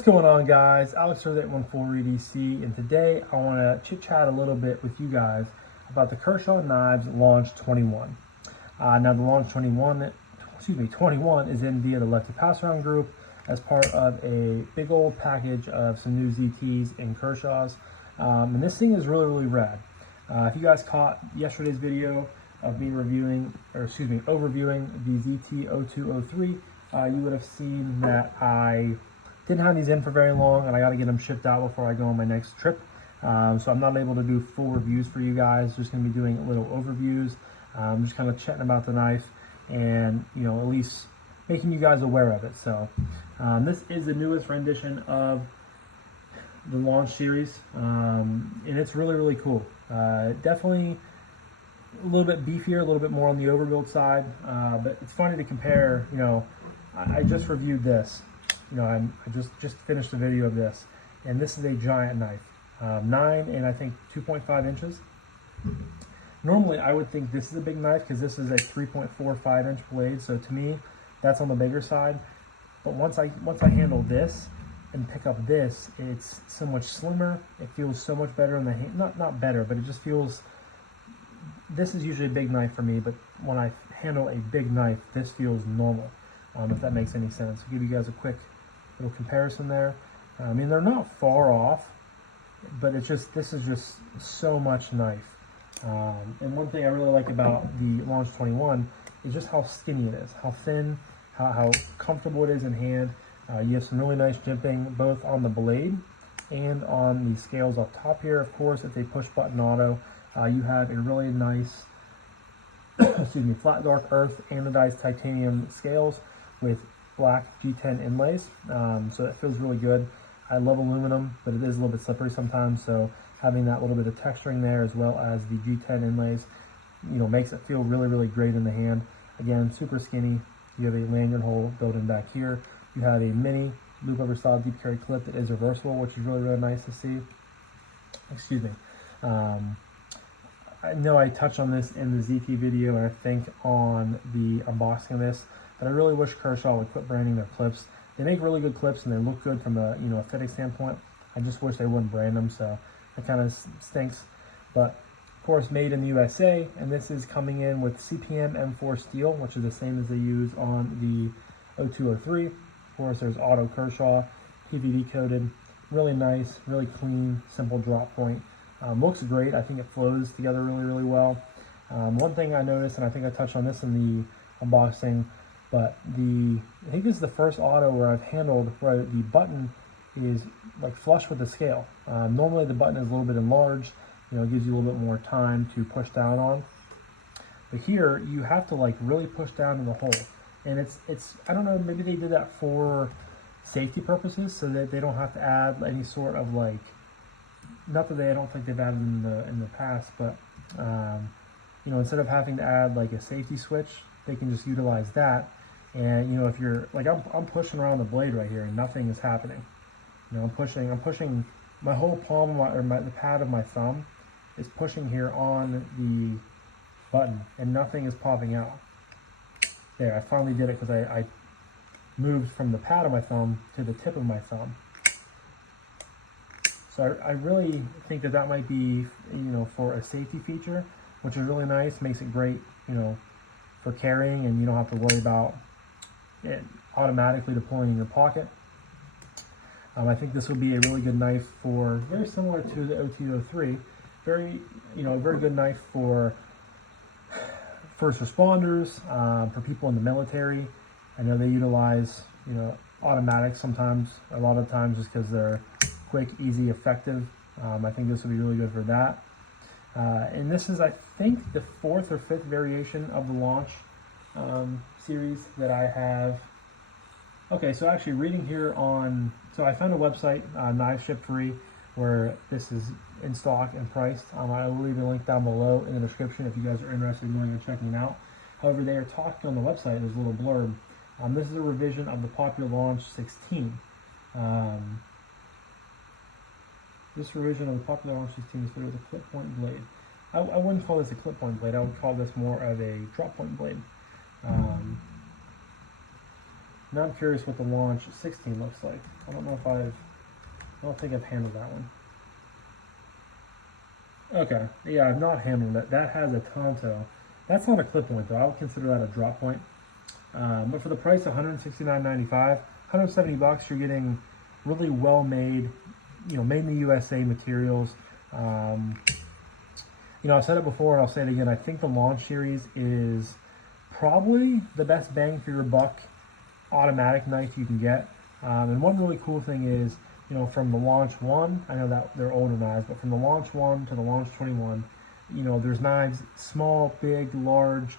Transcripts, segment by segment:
What's going on, guys? Alex here at 814 EDC, and today I want to chit chat a little bit with you guys about the Kershaw Knives Launch 21. Now the Launch 21 is in via the Lefty passaround group as part of a big old package of some new ZTs and Kershaws, and this thing is really rad. If you guys caught yesterday's video of me overviewing the ZT0203, you would have seen that I didn't have these in for very long, and I got to get them shipped out before I go on my next trip. So I'm not able to do full reviews for you guys. Just going to be doing little overviews. Just kind of chatting about the knife, and at least making you guys aware of it. So this is the newest rendition of the Launch series, and it's really cool. Definitely a little bit beefier, a little bit more on the overbuild side, but it's funny to compare. I just reviewed this. I just finished a video of this, and this is a giant knife, 9 and I think 2.5 inches. Normally I would think this is a big knife because this is a 3.45 inch blade, so to me that's on the bigger side. But once I handle this and pick up this, it's so much slimmer. It feels so much better in the hand. Not better, but it just feels, this is usually a big knife for me, but when I handle a big knife, this feels normal, if that makes any sense. I'll give you guys a quick little comparison there. I mean, they're not far off, but it's just, this is just so much knife. And one thing I really like about the Launch 21 is just how skinny it is, how thin, how comfortable it is in hand. You have some really nice jimping both on the blade and on the scales up top here. Of course, it's a push button auto. You have a really nice flat dark earth anodized titanium scales with black G10 inlays, so that feels really good. I love aluminum, but it is a little bit slippery sometimes, so having that little bit of texturing there as well as the G10 inlays, makes it feel really great in the hand. Again, super skinny. You have a lanyard hole built in back here. You have a mini loop over style deep carry clip that is reversible, which is really nice to see. Excuse me. I know I touched on this in the ZT video, and I think on the unboxing of this, but I really wish Kershaw would quit branding their clips. They make really good clips and they look good from a aesthetic standpoint. I just wish they wouldn't brand them, so that kind of stinks. But of course, made in the USA, and this is coming in with CPM M4 steel, which is the same as they use on the 0203. Of course, there's Auto Kershaw, PVD coated, really nice, really clean, simple drop point. Looks great. I think it flows together really well. One thing I noticed, and I think I touched on this in the unboxing, but I think this is the first auto where I've handled where the button is like flush with the scale. Normally the button is a little bit enlarged, it gives you a little bit more time to push down on. But here you have to like really push down in the hole, and it's I don't know, maybe they did that for safety purposes so that they don't have to add any sort of like, not that I don't think they've added in the past, but instead of having to add like a safety switch, they can just utilize that. And if you're like, I'm pushing around the blade right here and nothing is happening. I'm pushing my whole palm of the pad of my thumb is pushing here on the button, and nothing is popping out. There, I finally did it because I moved from the pad of my thumb to the tip of my thumb. So I really think that might be, for a safety feature, which is really nice, makes it great, for carrying, and you don't have to worry about it automatically deploying in your pocket. I think this will be a really good knife for, very similar to the 0203, very good knife for first responders, for people in the military. I know they utilize, automatics sometimes, a lot of times, just because they're quick, easy, effective. I think this will be really good for that. And this is, I think, the 4th or 5th variation of the Launch series that I have. Okay, so actually reading here so I found a website, Knives Ship Free, where this is in stock and priced. I will leave a link down below in the description if you guys are interested in going and checking it out. However, they are talking on the website, there's a little blurb. This is a revision of the popular Launch 16. This revision of the popular Launch 16 is fitted with a clip point blade. I wouldn't call this a clip point blade. I would call this more of a drop point blade. Now I'm curious what the Launch 16 looks like. I don't know if I don't think I've handled that one. Okay, yeah, I've not handled it. That has a Tonto. That's not a clip point though. I would consider that a drop point. But for the price of $169.95, 170 bucks, you're getting really well made, made in the USA materials. I've said it before and I'll say it again. I think the Launch series is probably the best bang for your buck automatic knife you can get. And one really cool thing is, from the Launch 1, I know that they're older knives, but from the Launch 1 to the Launch 21, there's knives, small, big, large,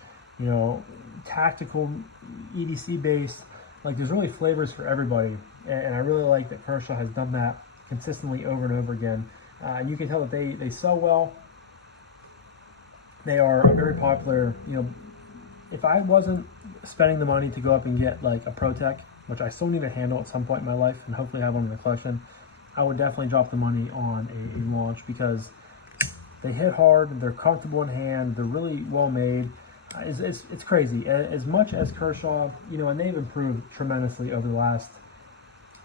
tactical, EDC based. Like, there's really flavors for everybody. And I really like that Kershaw has done that consistently over and over again. And you can tell that they sell well. They are very popular. If I wasn't spending the money to go up and get like a ProTech, which I still need to handle at some point in my life and hopefully have one in the collection, I would definitely drop the money on a Launch because they hit hard, they're comfortable in hand, they're really well made. It's crazy. As much as Kershaw, and they've improved tremendously over the last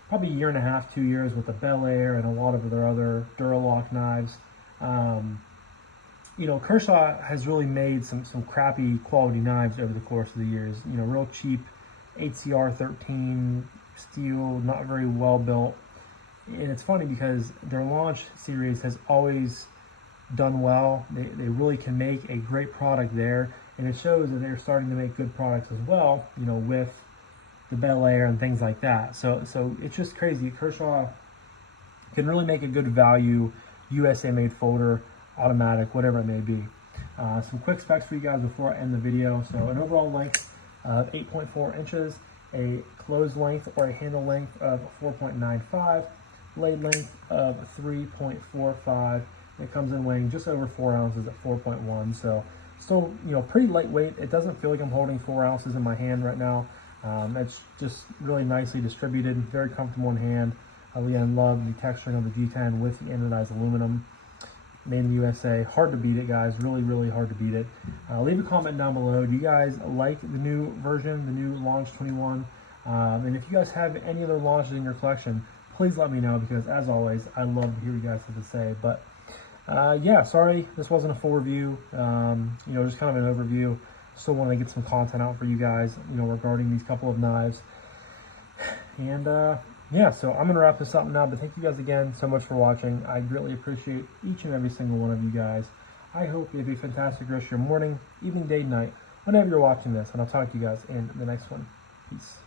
probably year and a half, 2 years with the Bel Air and a lot of their other Duralock knives. Kershaw has really made some crappy quality knives over the course of the years. Real cheap HCR 13 steel, not very well built. And it's funny because their Launch series has always done well. They really can make a great product there. And it shows that they're starting to make good products as well, with the Bel Air and things like that. So it's just crazy. Kershaw can really make a good value USA made folder, automatic, whatever it may be. Some quick specs for you guys before I end the video. So an overall length of 8.4 inches, a closed length or a handle length of 4.95, blade length of 3.45. It comes in weighing just over 4 ounces at 4.1. So still, pretty lightweight. It doesn't feel like I'm holding 4 ounces in my hand right now. It's just really nicely distributed, very comfortable in hand. Again, love the texturing of the G10 with the anodized aluminum. Made in the USA. Hard to beat it, guys. Really, really hard to beat it. Leave a comment down below. Do you guys like the new version, the new Launch 21? And if you guys have any other launches in your collection, please let me know because, as always, I love to hear what you guys have to say. But yeah, sorry this wasn't a full review. Just kind of an overview. Still want to get some content out for you guys, regarding these couple of knives. And yeah, so I'm going to wrap this up now, but thank you guys again so much for watching. I greatly appreciate each and every single one of you guys. I hope you have a fantastic rest of your morning, evening, day, night, whenever you're watching this, and I'll talk to you guys in the next one. Peace.